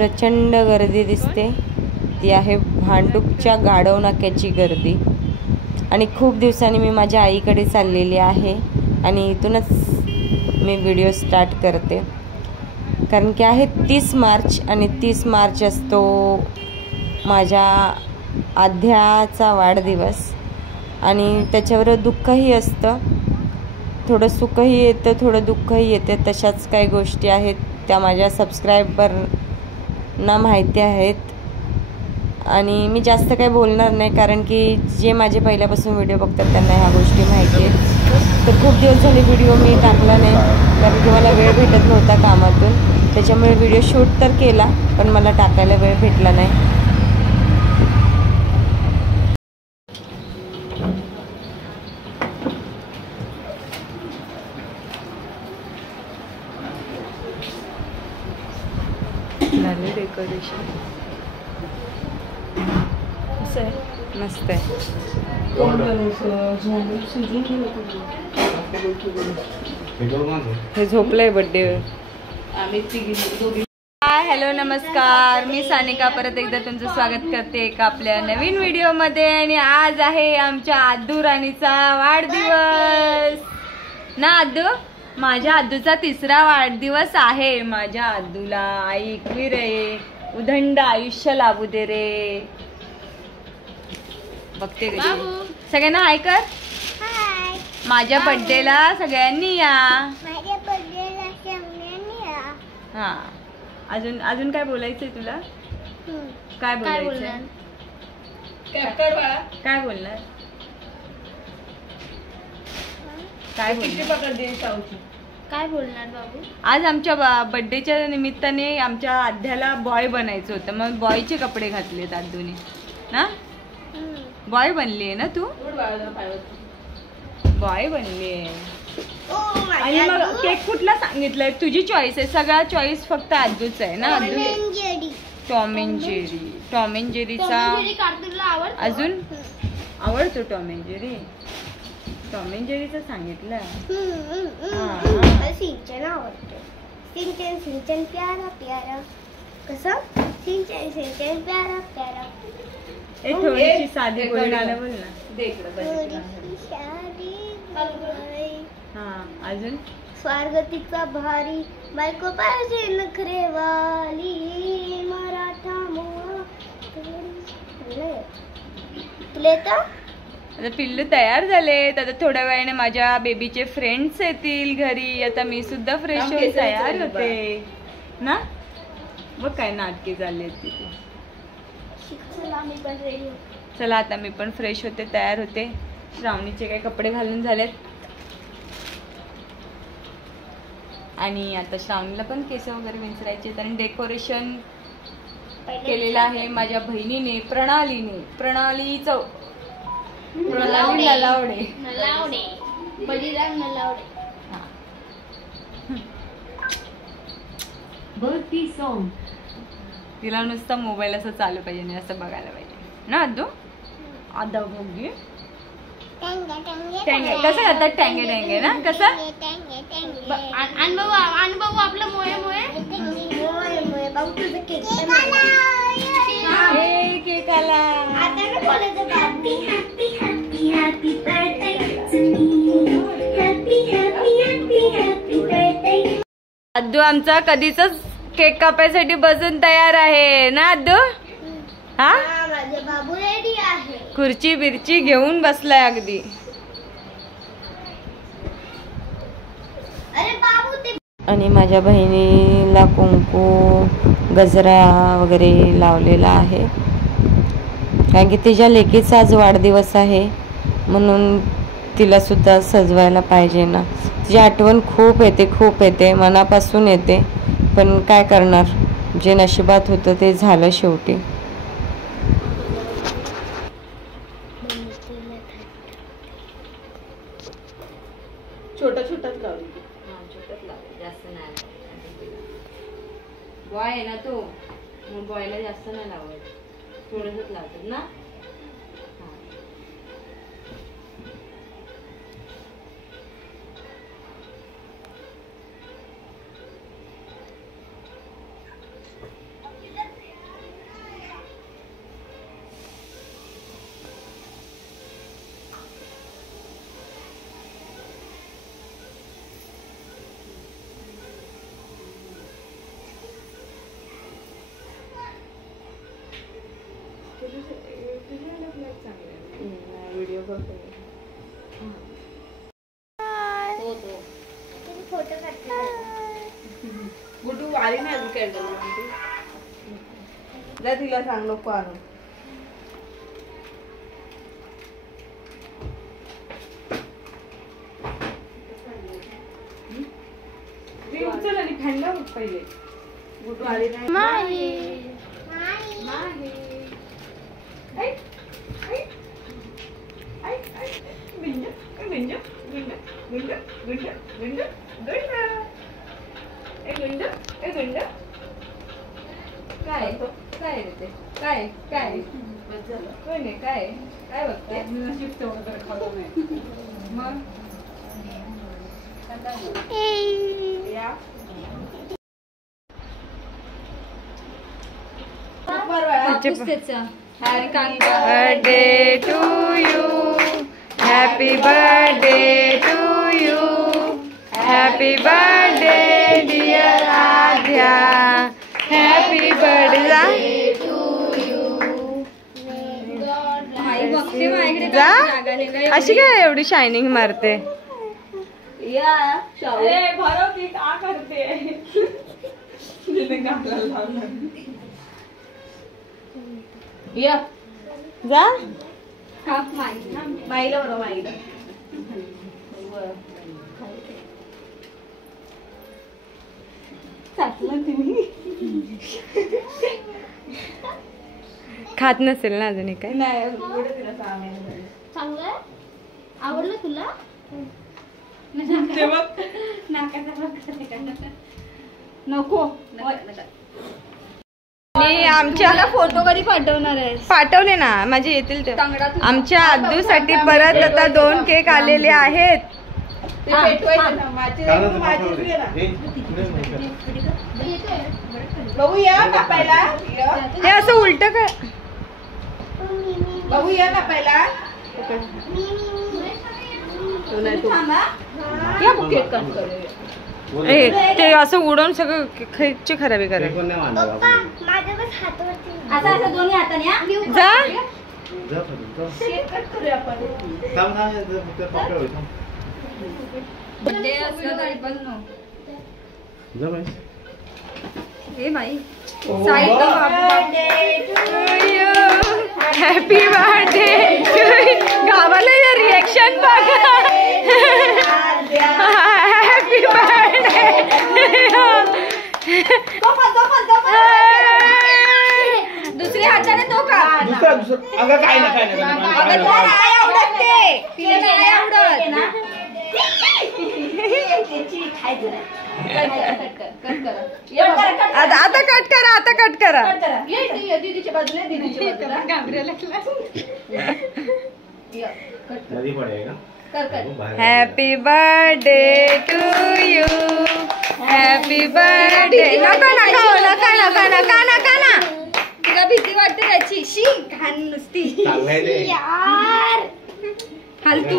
प्रचंड गर्दी दिसते ती आहे भांडूपच्या गाढव नाक्याची गर्दी. आणि खूप दिवसांनी मी माझ्या आईकडे चाललेली आहे आणि इथूनच मी व्हिडिओ स्टार्ट करते. कारण की आहे 30 मार्च आणि 30 मार्च असतो माझ्या आध्याचा वाढदिवस. आणि त्याच्यावर दुःखही असतं, थोडं सुखही येतं, थोडं दुःखही येतं. तशाच काही गोष्टी आहेत त्या माझ्या सबस्क्रायबरना माहिती आहेत. आणि मी जास्त काही बोलणार नाही कारण की जे माझे पहिल्यापासून व्हिडिओ बघतात त्यांना ह्या गोष्टी माहिती आहेत. तर खूप दिवस झाले व्हिडिओ मी टाकला नाही कारण की मला वेळ भेटत नव्हता कामातून. त्याच्यामुळे व्हिडिओ शूट तर केला पण मला टाकायला वेळ भेटला नाही. झाले डेकोरेशन, कसं आहे? मस्त आहे. हे झोपलंय बर्थडे. हाय, हॅलो, नमस्कार. मी सानिका परत एकदा तुमचं स्वागत करते एका आपल्या नवीन व्हिडिओमध्ये. आणि आज आहे आमच्या आद्दू राणीचा वाढदिवस ना. आद्दू, माझ्या आद्दूचा 3रा वाढदिवस आहे. माझ्या आद्दूला आई ऐकवी रे, उदंड आयुष्य लाभू दे रे. बघते रे. सगळ्यांना हाय कर. माझ्या बर्थडेला सगळ्यांनी या. हा, अजून काय बोलायचंय तुला? काय बोलायचं? काय बोलणार? काय बोलणार बाबू? आज आमच्या बर्थडेच्या निमित्ताने आमच्या आध्याला बॉय बनायचं होतं, मग बॉयचे कपडे घातलेत आद्दूने ना. बॉय बनली आहे ना तू? बॉय बनली आहे. आणि मग केक कुठला सांगितलंय? तुझी चॉईस आहे, सगळा चॉईस फक्त आद्दूच आहे ना. Tom and Jerry. Tom and जेरीचा अजून आवडतो. Tom and Jerry. Tom and जेरीचं सांगितलं. सिंचन आवडतो. सिंचन प्यारा प्यारा. कसं? सिंचन प्यारा प्यारा. एक थोडीशी साधी बोल ना. हा, अजून स्वागतिकचा भारी बायको पाहिजे नखरेवाली मराठा मोहा. तुला येतं? आता पिल्लू तयार झालेत. आता थोड्या वेळाने माझ्या बेबीचे फ्रेंड्स येतील घरी. आता मी सुद्धा फ्रेश होऊन तयार होते ना. मग काय नाटके झाले तिथे. चला आता मी पण फ्रेश होते, तयार होते. श्रावणीचे काही कपडे घालून झालेत आणि आता श्रावणीला पण केस वगैरे विंचरायचे. कारण डेकोरेशन केलेलं आहे माझ्या बहिणीने, प्रणाली नलावडे. तिला नुसतं मोबाईल असं चालू पाहिजे नाही, असं बघायला पाहिजे ना. आद्दू आता बघी टँगे कसं करतात. टँगे टँगे ना. कसं अनुभव आपलं मोये मोये केक आला. आद्दू आमचा कधीच केक कापायसाठी बसून तयार आहे ना. आद्दू हा, बाबू रेडी आहे. खुर्ची बिरची घेऊन बसलाय अगदी. आणि माझ्या बहिणीला कुंकू गजरा वगैरे लावलेला आहे कारण की तिच्या लेकीचा आज वाढदिवस आहे म्हणून तिला सुद्धा सजवायला पाहिजे ना. तिची आठवण खूप येते मनापासून येते. पण काय करणार, जे नशिबात होतं ते झालं शेवटी. छोटाच लावली. जास्त नाही. बॉय आहे ना तो, मग बॉयला जास्त नाही लावत, थोडंसंच लावतात ना. फोटो काढते. गुड्डू आली नाही अजून कॅन्डल जा तिला सांग नको आणू. उचल आणि खायला बघ पहिले. गुड्डू आली नाही. काय काय रे ते काय काय कोण आहे काय काय बघते मग birthday to you happy birthday to you happy birthday dear Aadya happy birthday जा अशी काय एवढी शायनिंग मारते भरवती का करते जा माईला बरं माईला खात नसेल ना अजून काय नाही चांगलं आवडलं तुला? नको आणि आमच्या फोटो कधी पाठवणार आहे? पाठवले ना माझे येतील ते आमच्या आद्दूसाठी परत आता 2 केक आलेले आहेत बघू या कापायला हे असं उलट काय बघू या कापायला या केक कट करूया ते असं उडवून सगळं खायची खराबी करेल पप्पा माझ्याच हातावरती असं दोन्ही हाताने जा केक कट करूया आपण हॅपी बर्थडे गावाला रिएक्शन बघा हॅपी बर्थडे दुसऱ्या हाताने तो का अगं काय ना काय आवडत ते तिला नाही आवडत आता कट करा आता कट करा दीदीच्या बाजूला दीदीच्या बाजूला happy birthday to you happy birthday नका नका नका नका नका नका ना तुला भीती वाटते त्याची शी घाण नुसती यार फालतू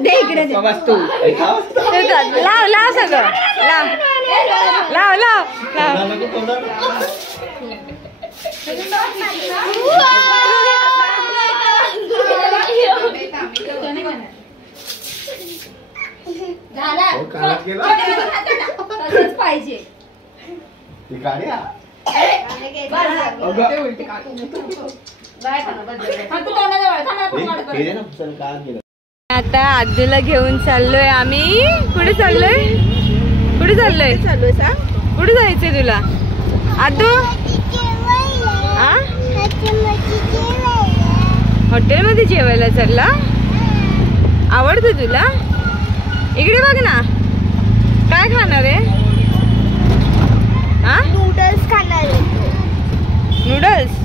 दे इकडे दे. लाव लाव सगळं लाव लाव लाव लाव पाहिजे आता आद्दूला घेऊन चाललोय आम्ही कुठे चाललोय कुठे चाललोय सांग कुठे जायचंय तुला आद्दू हॉटेलमध्ये जेवायला चालला आवडतं तुला इकडे बघ ना काय खाणार आहे नूडल्स खाणार नूडल्स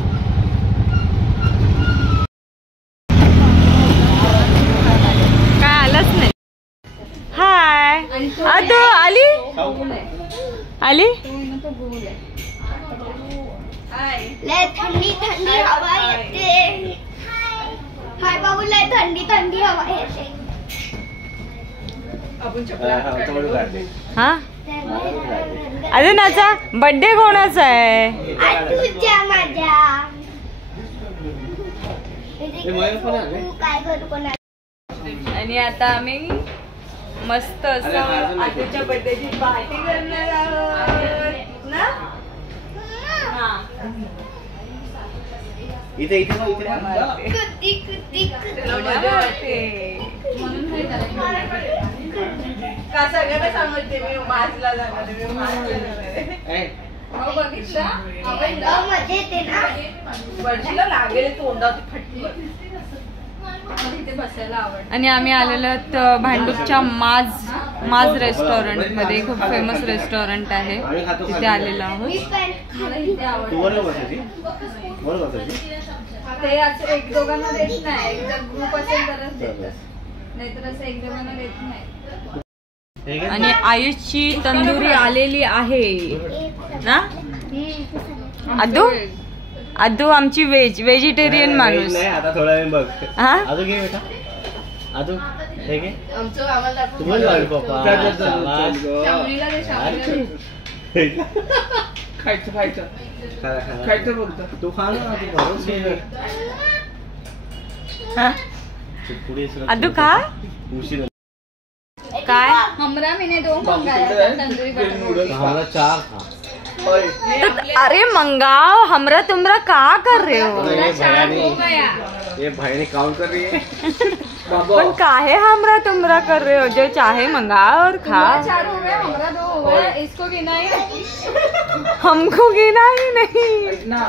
काय आलंच नाही हाय आद्दू आली आली लय थंडी थंडी हवा येते हाय बाबू लय थंडी थंडी हवा येते हा अजून आता बर्थडे कोणाचा आहे? तुझ्या माझ्या काय करू कोणा. आणि आता आम्ही मस्त असं आजच्या बर्थडेची पार्टी करणार आहोत ना. हा. इथे कुती कुती त्याला मजा वाटते. का सगळ्यांना सांगते मी मार्चला जाणार आहे, मी मार्चला जाणार आहे. अहो, बघितलं मजा येते ना. वर्षीला लागेल तोंडावरती फटकी. आणि आम्ही आलेलो आहोत भांडूपच्या माज रेस्टॉरंट मध्ये. खूप फेमस रेस्टॉरंट आहे, तिथे आलेलो आहोत. ते असं एक दोघांना देत नाही, जर ग्रुप असेल तरच देतात, नाहीतर असं एक दोघांना देत नाही. आणि आयुषची तंदुरी आलेली आहे ना. आदू आमची व्हेजिटेरियन माणूस. आता थोडा वेळ बघ. हा अजून घे बेटा. अजून हे घे. आमचं आम्हाला तुम्हाला पप्पा खायचं खायचं खायचं बोलतो. तू खा ना. आदू खा. उशीर काय हमरा मैंने दो मंगाया तंदूरी बटर. हमारा चार खा. अरे मंगाओ, हमरा तुमरा का कर रहे हो? ये भाई ने काउंट कर रही है. पण काहे हमरा तुमरा कर रहे हो? जो चाहे मंगाओ और खा. 4 हो गए, हमरा 2 हो गए. इसको गिना ही नहीं. हमको गिना ही नहीं. ना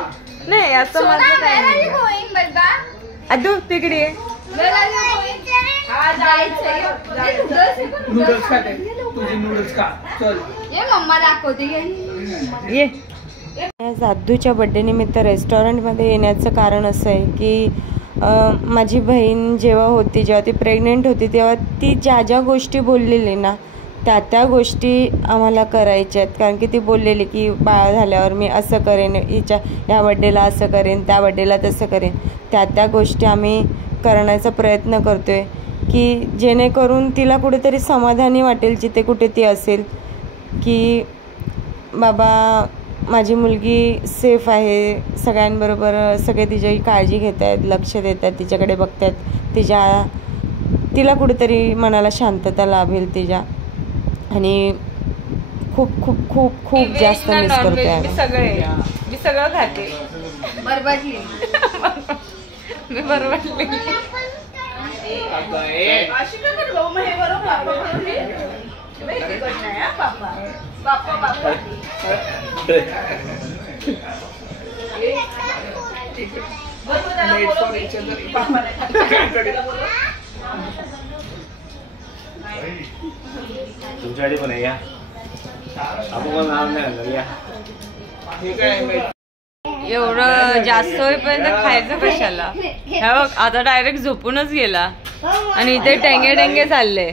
नाही असं माझं काय नाही. अदू तिकडे ये. नूडल्स खाते. तुझे नूडल्स खा. चल ये मम्मा दाखवते. ये. आज आदूच्या बर्थडे निमित्त रेस्टॉरंटमध्ये येण्याचं कारण असं आहे की माझी बहीण जेव्हा ती प्रेग्नेंट होती तेव्हा ती ज्या गोष्टी बोललेली ना त्या गोष्टी आम्हाला करायच्या आहेत. कारण की ती बोललेली की बाळ झाल्यावर मी असं करेन, ह्या बर्थडेला असं करेन, त्या बर्थडेला तसं करेन. त्या गोष्टी आम्ही करण्याचा प्रयत्न करतो आहे की जेणेकरून तिला कुठेतरी समाधानी वाटेल जिथे कुठे ती असेल, की बाबा माझी मुलगी सेफ आहे, सगळ्यांबरोबर सगळे तिची काळजी घेत आहेत, लक्ष देत आहेत, तिच्याकडे बघत आहेत, तिला कुठेतरी मनाला शांतता लाभेल तिच्या. आणि खूप खूप खूप खूप जास्त मिस करते मी सगळं खाते. बरबाटली मी बरबाटली. तुमच्याकडे पण आहे या. आपण पण नाव नाही या. एवढं जास्त होईपर्यंत खायचं कशाला? हे बघ आता डायरेक्ट झोपूनच गेला आणि इथे टेंगे टेंगे चालले.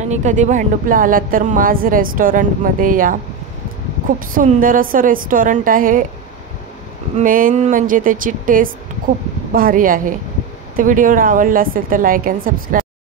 आणि कधी भांडुपला आलात तर माज रेस्टॉरंटमध्ये या. खूप सुंदर असं रेस्टॉरंट आहे. मेन म्हणजे त्याची टेस्ट खूप भारी आहे. तर व्हिडिओ आवडला असेल तर लाईक अँड सबस्क्राईब.